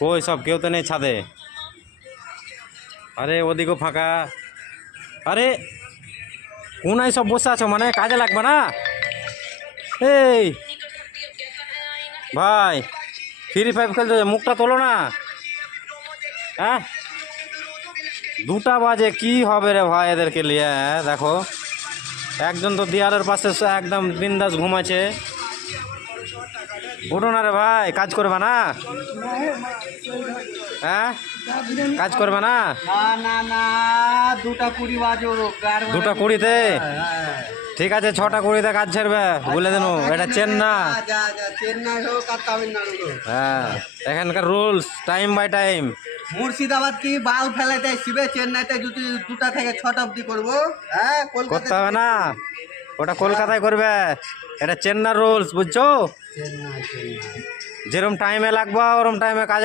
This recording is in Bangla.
কই সব কেউ তো নেই ছাদে। আরে ওদিকেও ফাঁকা। আরে কোনায় সব বসে আছো, মানে কাজে লাগবে না? এই ভাই, ফ্রি ফায়ার খেলতে মুখটা তোলো না। হ্যাঁ 2টা বাজে, কি হবে রে ভাই এদেরকে নিয়ে? দেখো একজন তো দেয়ালের পাশে একদম বিন্দাস ঘুমাচ্ছে। উঠো না রে ভাই, কাজ করবে না? হ্যাঁ কাজ করবে না? না না না, 2:20 বাজো। 2:20-তে? ঠিক আছে 6:20-তে কাজ ছাড়বে, বলে দেন। এটা চেন্না। যা যা, চেন্নাই হোক আর তামিলনাড়ু হোক, হ্যাঁ এখানকার rules time by time. Murshidabad কি বাল ফেলাইতে শিবে, চেন্নাইতে যদি 2টা থেকে 6টা অবধি করবো। হ্যাঁ করতে হবে না, ওটা কলকাতায় করবে। এটা চেন্নার রুলস, বুঝছো? চেন্নাই চেন্নাই। যেরকম টাইমে লাগবে ওরকম টাইমে কাজ